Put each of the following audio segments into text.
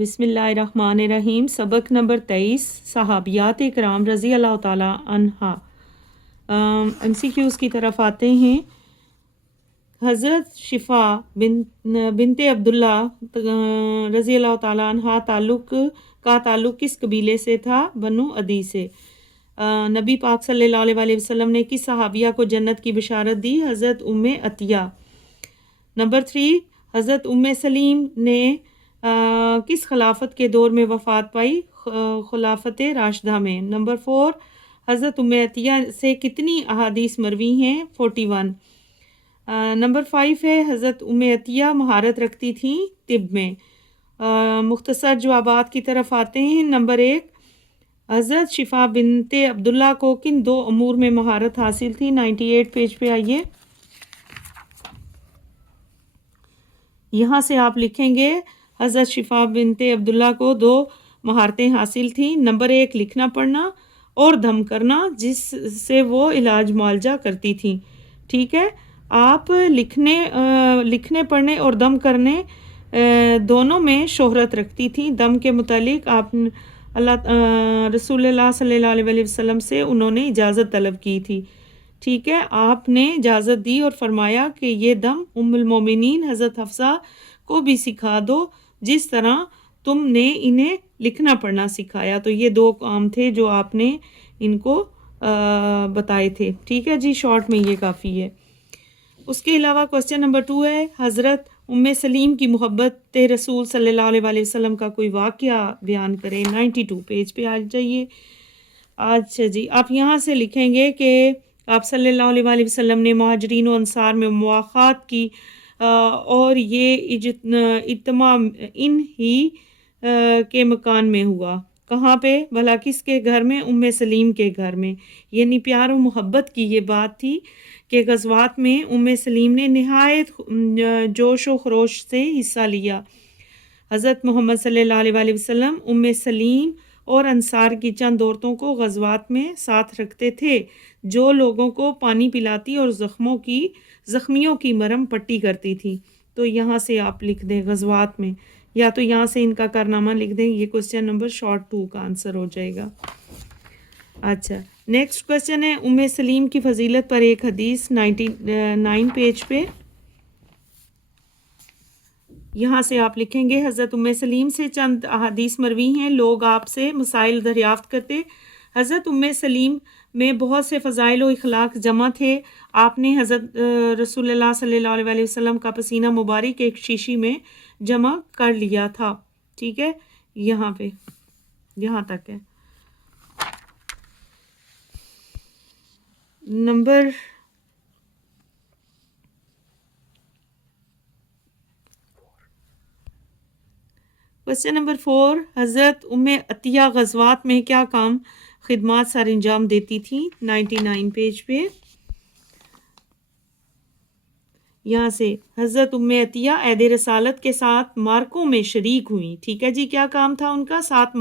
بسم اللہ الرحمن الرحیم۔ سبق نمبر 23، صحابیات کرام رضی اللہ تعالیٰ عنہا۔ MCQs کی طرف آتے ہیں۔ حضرت شفا بنت عبداللہ رضی اللہ تعالیٰ عنہا تعلق کس قبیلے سے تھا؟ بنو عدی سے۔ نبی پاک صلی اللہ علیہ وسلم نے کس صحابیہ کو جنت کی بشارت دی؟ حضرت ام عطیہ۔ نمبر 3، حضرت ام سلیم نے کس خلافت کے دور میں وفات پائی؟ خلافت راشدہ میں۔ نمبر 4، حضرت ام عطیہ سے کتنی احادیث مروی ہیں؟ 41۔ نمبر 5 ہے حضرت ام عطیہ مہارت رکھتی تھیں طب میں۔ مختصر جوابات کی طرف آتے ہیں۔ نمبر 1، حضرت شفا بنت عبداللہ کو کن 2 امور میں مہارت حاصل تھی؟ 98 پیج پہ آئیے، یہاں سے آپ لکھیں گے حضرت شفا بنت عبداللہ کو 2 مہارتیں حاصل تھیں۔ نمبر 1، لکھنا پڑھنا اور دم کرنا، جس سے وہ علاج معالجہ کرتی تھیں۔ ٹھیک ہے، آپ لکھنے پڑھنے اور دم کرنے دونوں میں شہرت رکھتی تھیں۔ دم کے متعلق آپ رسول اللہ صلی اللہ علیہ وسلم سے انہوں نے اجازت طلب کی تھی۔ ٹھیک ہے، آپ نے اجازت دی اور فرمایا کہ یہ دم ام المومنین حضرت حفصہ کو بھی سکھا دو جس طرح تم نے انہیں لکھنا پڑھنا سکھایا۔ تو یہ 2 کام تھے جو آپ نے ان کو بتائے تھے۔ ٹھیک ہے جی، شارٹ میں یہ کافی ہے۔ اس کے علاوہ کوسچن نمبر 2 ہے، حضرت ام سلیم کی محبت رسول صلی اللہ علیہ وسلم کا کوئی واقعہ بیان کریں۔ 92 پیج پہ آ جائیے۔ اچھا جی، آپ یہاں سے لکھیں گے کہ آپ صلی اللہ علیہ وسلم نے مہاجرین و انصار میں مواخات کی اور یہ اجتماع ان ہی کے مکان میں ہوا۔ کہاں پہ؟ بھلا کس کے گھر میں؟ ام سلیم کے گھر میں۔ یعنی پیار و محبت کی یہ بات تھی کہ غزوات میں ام سلیم نے نہایت جوش و خروش سے حصہ لیا۔ حضرت محمد صلی اللہ علیہ وسلم ام سلیم اور انصار کی چند عورتوں کو غزوات میں ساتھ رکھتے تھے جو لوگوں کو پانی پلاتی اور زخمیوں کی مرہم پٹی کرتی تھی۔ تو یہاں سے آپ لکھ دیں غزوات میں، یا تو یہاں سے ان کا کارنامہ لکھ دیں۔ یہ کوسچن نمبر شارٹ 2 کا آنسر ہو جائے گا۔ اچھا، نیکسٹ کوسچن ہے ام سلیم کی فضیلت پر ایک حدیث، 99 پیج پہ۔ یہاں سے آپ لکھیں گے حضرت ام سلیم سے چند احادیث مروی ہیں۔ لوگ آپ سے مسائل دریافت کرتے۔ حضرت ام سلیم میں بہت سے فضائل و اخلاق جمع تھے۔ آپ نے حضرت رسول اللہ صلی اللہ علیہ وسلم کا پسینہ مبارک ایک شیشی میں جمع کر لیا تھا۔ ٹھیک ہے، یہاں پہ یہاں تک ہے۔ کوسچن نمبر 4، حضرت ام عطیہ غزوات میں کیا کام خدمات سر انجام دیتی تھی؟ 99 پیج پہ۔ یہاں سے حضرت ام عطیہ عہد رسالت کے 7 مارکوں میں شریک ہوئیں۔ ٹھیک ہے جی، کیا کام تھا ان کا؟ 7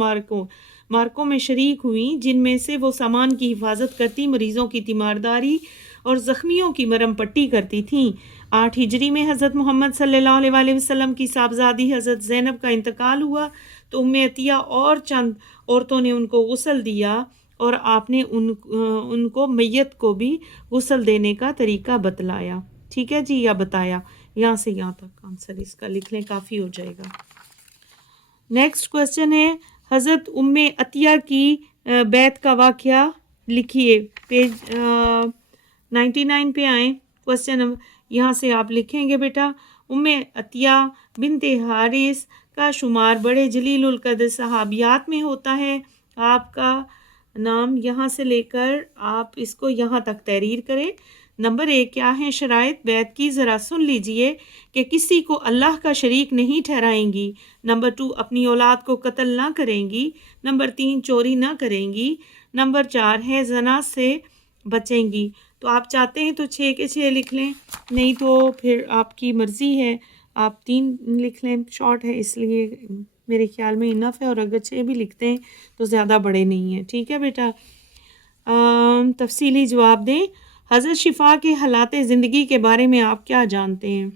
مارکوں میں شریک ہوئیں، جن میں سے وہ سامان کی حفاظت کرتی، مریضوں کی تیمارداری اور زخمیوں کی مرہم پٹی کرتی تھیں۔ 8 ہجری میں حضرت محمد صلی اللہ علیہ وسلم کی صاحبزادی حضرت زینب کا انتقال ہوا تو ام عطیہ اور چند عورتوں نے ان کو غسل دیا اور آپ نے ان کو میت کو بھی غسل دینے کا طریقہ بتلایا۔ ٹھیک ہے جی، یا بتایا۔ یہاں سے یہاں تک آنسر اس کا لکھ لیں، کافی ہو جائے گا۔ نیکسٹ کوسچن ہے حضرت ام عطیہ کی بیعت کا واقعہ لکھیے۔ پیج 99 پہ آئیں۔ کوسچن یہاں سے آپ لکھیں گے بیٹا، ام عطیہ بنت حارث کا شمار بڑے جلیل القدر صحابیات میں ہوتا ہے۔ آپ کا نام یہاں سے لے کر آپ اس کو یہاں تک تحریر کریں۔ نمبر 1، کیا ہیں شرائط بیعت کی؟ ذرا سن لیجئے کہ کسی کو اللہ کا شریک نہیں ٹھہرائیں گی۔ نمبر 2، اپنی اولاد کو قتل نہ کریں گی۔ نمبر 3، چوری نہ کریں گی۔ نمبر 4 ہے زنا سے بچیں گی۔ تو آپ چاہتے ہیں تو 6 کے 6 لکھ لیں، نہیں تو پھر آپ کی مرضی ہے، آپ 3 لکھ لیں، شارٹ ہے اس لیے میرے خیال میں انف ہے، اور اگر 6 بھی لکھتے ہیں تو زیادہ بڑے نہیں ہیں۔ ٹھیک ہے بیٹا، تفصیلی جواب دیں۔ حضرت شفا کے حالات زندگی کے بارے میں آپ کیا جانتے ہیں؟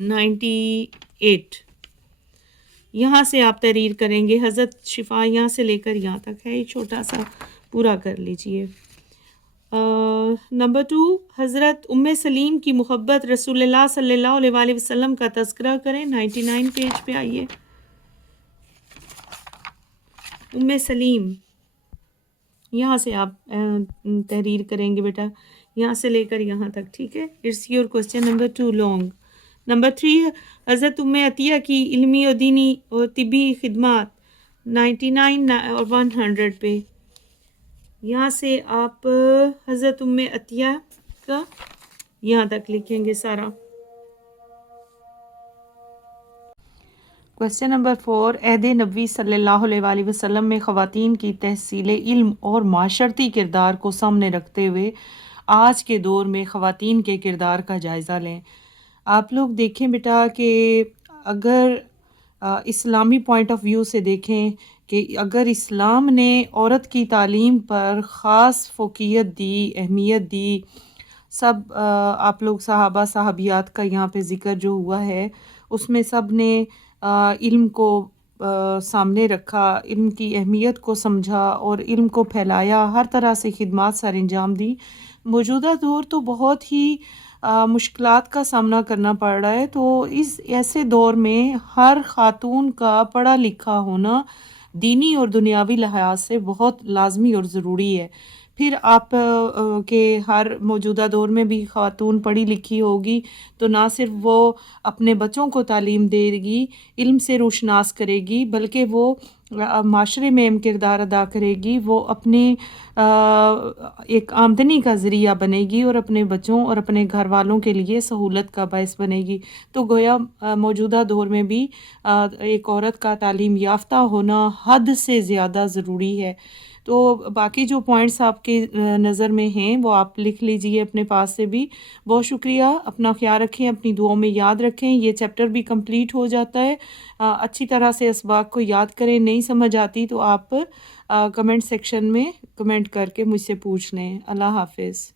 98۔ یہاں سے آپ تحریر کریں گے. حضرت شفا یہاں سے لے کر یہاں تک ہے, یہ چھوٹا سا پورا کر لیجئے. نمبر 2, حضرت ام سلیم کی محبت رسول اللہ صلی اللہ علیہ وآلہ وسلم کا تذکرہ کریں. 99 پیج پہ آئیے. ام سلیم یہاں سے آپ تحریر کریں گے بیٹا, یہاں سے لے کر یہاں تک, ٹھیک ہے. It's your question number 2 long. Number 3, حضرت ام عطیہ کی علمی اور دینی اور طبی خدمات. 99 اور 100 پہ یہاں سے آپ حضرت ام عطیہ کا یہاں تک لکھیں گے سارا. کوسچن نمبر 4, عہد نبوی صلی اللہ علیہ وآلہ وسلم میں خواتین کی تحصیل علم اور معاشرتی کردار کو سامنے رکھتے ہوئے آج کے دور میں خواتین کے کردار کا جائزہ لیں. آپ لوگ دیکھیں بیٹا کہ اگر اسلامی پوائنٹ آف ویو سے دیکھیں کہ اگر اسلام نے عورت کی تعلیم پر خاص فوقیت دی, اہمیت دی, سب آپ لوگ صحابہ صحابیات کا یہاں پہ ذکر جو ہوا ہے اس میں سب نے علم کو سامنے رکھا, علم کی اہمیت کو سمجھا اور علم کو پھیلایا, ہر طرح سے خدمات سر انجام دی. موجودہ دور تو بہت ہی مشکلات کا سامنا کرنا پڑ رہا ہے, تو اس ایسے دور میں ہر خاتون کا پڑھا لکھا ہونا دینی اور دنیاوی لحاظ سے بہت لازمی اور ضروری ہے. پھر آپ کے ہر موجودہ دور میں بھی خاتون پڑھی لکھی ہوگی تو نہ صرف وہ اپنے بچوں کو تعلیم دے گی, علم سے روشناس کرے گی, بلکہ وہ معاشرے میں اہم کردار ادا کرے گی, وہ اپنے ایک آمدنی کا ذریعہ بنے گی اور اپنے بچوں اور اپنے گھر والوں کے لیے سہولت کا باعث بنے گی. تو گویا موجودہ دور میں بھی ایک عورت کا تعلیم یافتہ ہونا حد سے زیادہ ضروری ہے. تو باقی جو پوائنٹس آپ کے نظر میں ہیں وہ آپ لکھ لیجئے اپنے پاس سے بھی. بہت شکریہ, اپنا خیال رکھیں, اپنی دعاؤں میں یاد رکھیں. یہ چیپٹر بھی کمپلیٹ ہو جاتا ہے. اچھی طرح سے اسباق کو یاد کریں, نہیں سمجھ آتی تو آپ کمنٹ سیکشن میں کمنٹ کر کے مجھ سے پوچھ لیں. اللہ حافظ.